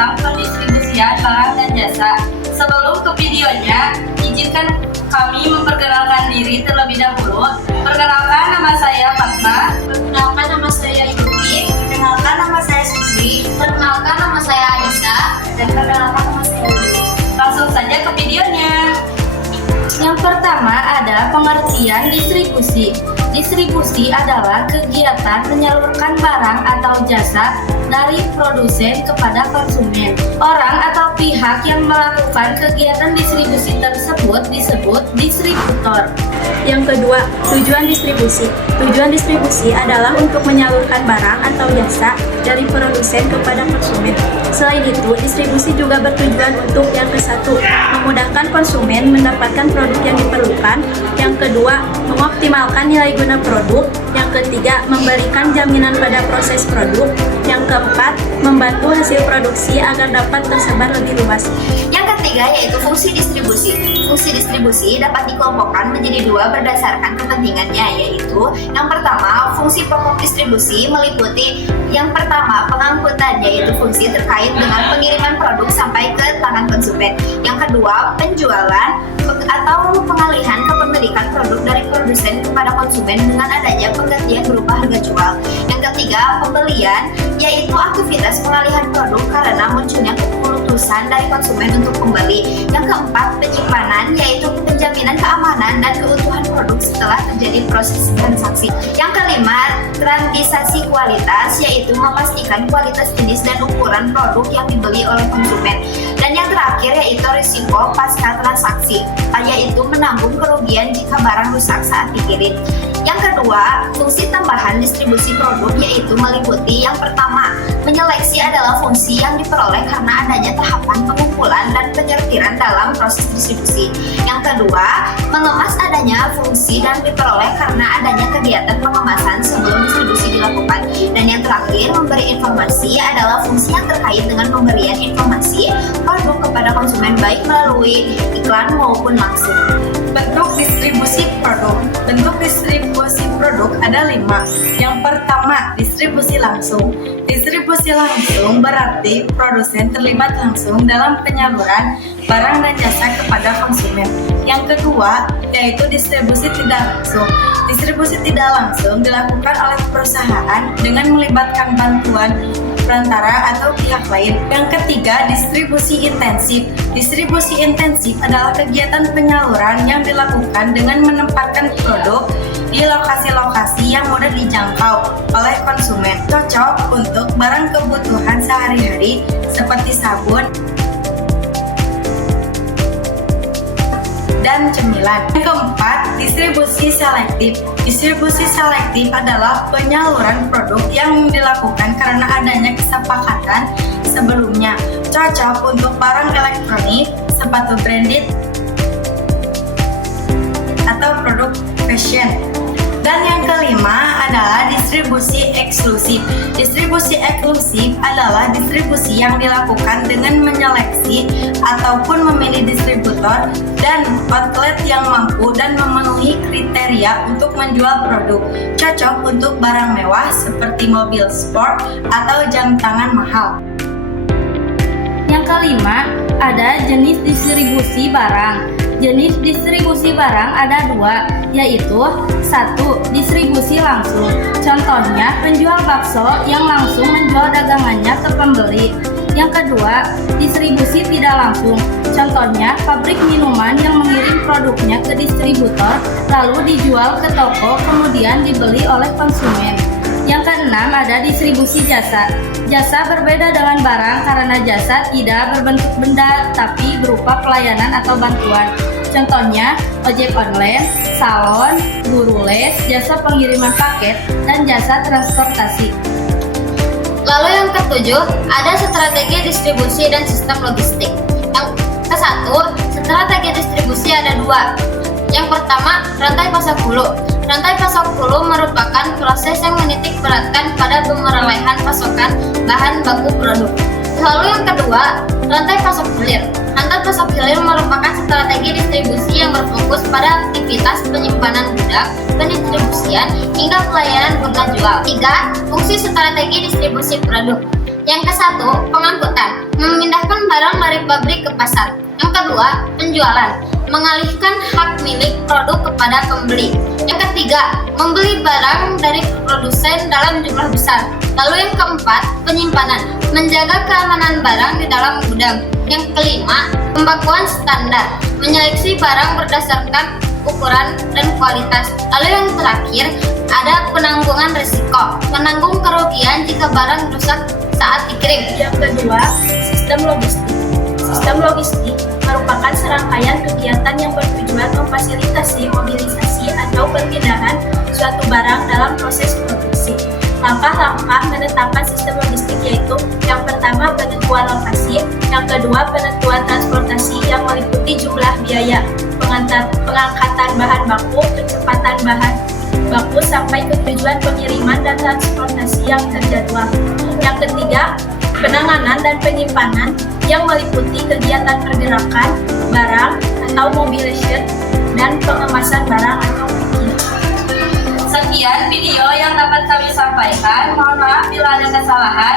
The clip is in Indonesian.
tentang pendistribusian barang dan jasa. Sebelum ke videonya, izinkan kami memperkenalkan diri terlebih dahulu. Perkenalkan, nama saya Fatma. Perkenalkan, nama saya Yuki. Perkenalkan, nama saya Susi. Perkenalkan, nama saya Anissa. Dan perkenalkan, nama saya Uli. Langsung saja ke videonya. Yang pertama ada pengertian distribusi. Distribusi adalah kegiatan menyalurkan barang atau jasa dari produsen kepada konsumen. Orang atau pihak yang melakukan kegiatan distribusi tersebut disebut distributor. Yang kedua, tujuan distribusi. Tujuan distribusi adalah untuk menyalurkan barang atau jasa dari produsen kepada konsumen. Selain itu, distribusi juga bertujuan untuk yang ke-1, memudahkan konsumen mendapatkan produk yang diperlukan. Yang kedua, mengoptimalkan nilai guna produk. Yang ketiga, memberikan jaminan pada proses produk. Yang keempat, membantu hasil produksi agar dapat tersebar lebih luas. Yang ketiga yaitu fungsi distribusi. Fungsi distribusi dapat dikelompokkan menjadi dua berdasarkan kepentingannya, yaitu yang pertama, fungsi pokok distribusi meliputi yang pertama, pengangkutan, yaitu fungsi terkait dengan pengiriman produk sampai ke tangan konsumen. Yang kedua, penjualan atau pengalihan kepemilikan produk dari produsen kepada konsumen dengan adanya penggantian berupa harga jual. Yang ketiga, pembelian, yaitu aktivitas pengalihan produk karena munculnya keputusan dari konsumen untuk membeli. Yang keempat, penyimpanan, yaitu penjaminan keamanan dan keutuhan produk setelah terjadi proses transaksi. Yang kelima, standarisasi kualitas, yaitu memastikan kualitas jenis dan ukuran produk yang dibeli oleh konsumen. Dan yang terakhir yaitu risiko pasca transaksi, yaitu menanggung kerugian jika barang rusak saat dikirim. Yang kedua, fungsi tambahan distribusi produk yaitu meliputi yang pertama, menyeleksi adalah fungsi yang diperoleh karena adanya tahapan pengumpulan dan penyortiran dalam proses distribusi. Yang kedua, mengemas adanya fungsi dan diperoleh karena adanya kegiatan pengemasan sebelum distribusi dilakukan. Dan yang terakhir, memberi informasi adalah fungsi yang terkait dengan pemberian informasi produk kepada konsumen baik melalui iklan maupun langsung. Bentuk distribusi produk. Bentuk distribusi produk ada 5. Yang pertama, distribusi langsung. Distribusi langsung berarti produsen terlibat langsung dalam penyaluran barang dan jasa kepada konsumen. Yang kedua, yaitu distribusi tidak langsung. Distribusi tidak langsung dilakukan oleh perusahaan dengan melibatkan bantuan perantara atau pihak lain. Yang ketiga, distribusi intensif. Distribusi intensif adalah kegiatan penyaluran yang dilakukan dengan menempatkan produk di lokasi-lokasi yang mudah dijangkau oleh konsumen, cocok untuk barang kebutuhan sehari-hari seperti sabun dan cemilan. Yang keempat, distribusi selektif. Distribusi selektif adalah penyaluran produk yang dilakukan karena adanya kesepakatan sebelumnya, cocok untuk barang elektronik, sepatu branded, atau produk fashion. Dan yang kelima adalah distribusi eksklusif. Distribusi eksklusif adalah distribusi yang dilakukan dengan menyeleksi ataupun memilih distributor dan outlet yang mampu dan memenuhi kriteria untuk menjual produk, cocok untuk barang mewah seperti mobil sport atau jam tangan mahal. Yang kelima, ada jenis distribusi barang. Jenis distribusi barang ada 2, yaitu 1. Distribusi langsung. Contohnya, penjual bakso yang langsung menjual dagangannya ke pembeli. Yang kedua, distribusi tidak langsung. Contohnya, pabrik minuman yang mengirim produknya ke distributor, lalu dijual ke toko, kemudian dibeli oleh konsumen. Yang keenam, ada distribusi jasa. Jasa berbeda dengan barang karena jasa tidak berbentuk benda, tapi berupa pelayanan atau bantuan. Contohnya, ojek online, salon, guru les, jasa pengiriman paket, dan jasa transportasi. Lalu yang ketujuh, ada strategi distribusi dan sistem logistik. Yang ke-1, strategi distribusi ada 2. Yang pertama, rantai pasok hulu. Rantai pasok hulu merupakan proses yang menitik beratkan pada pemerolehan pasokan bahan baku produk. Lalu yang kedua, rantai pasok hilir. Rantai pasok hilir merupakan strategi distribusi yang berfokus pada aktivitas penyimpanan gudang, pendistribusian, hingga pelayanan penjual. 3. Fungsi strategi distribusi produk. Yang ke-1, pengangkutan, memindahkan barang dari pabrik ke pasar. Yang kedua, penjualan, mengalihkan hak milik produk kepada pembeli. Yang ketiga, membeli barang dari produsen dalam jumlah besar. Lalu yang keempat, penyimpanan, menjaga keamanan barang di dalam gudang. Yang kelima, pembakuan standar, menyeleksi barang berdasarkan ukuran dan kualitas. Lalu yang terakhir, ada penanggungan risiko, menanggung kerugian jika barang rusak saat dikirim. Yang kedua, sistem logistik. Sistem logistik merupakan serangkaian kegiatan yang bertujuan memfasilitasi mobilisasi atau perpindahan suatu barang dalam proses produksi. Langkah-langkah menetapkan sistem logistik yaitu yang pertama penentuan lokasi, yang kedua penentuan transportasi yang meliputi jumlah biaya, pengangkatan bahan baku, kecepatan bahan baku sampai ke tujuan pengiriman dan transportasi yang terjadwal. Yang ketiga, penanganan dan penyimpanan yang meliputi kegiatan pergerakan barang atau mobilization dan pengemasan barang atau packing. Sekian video yang dapat kami sampaikan. Mohon maaf bila ada kesalahan.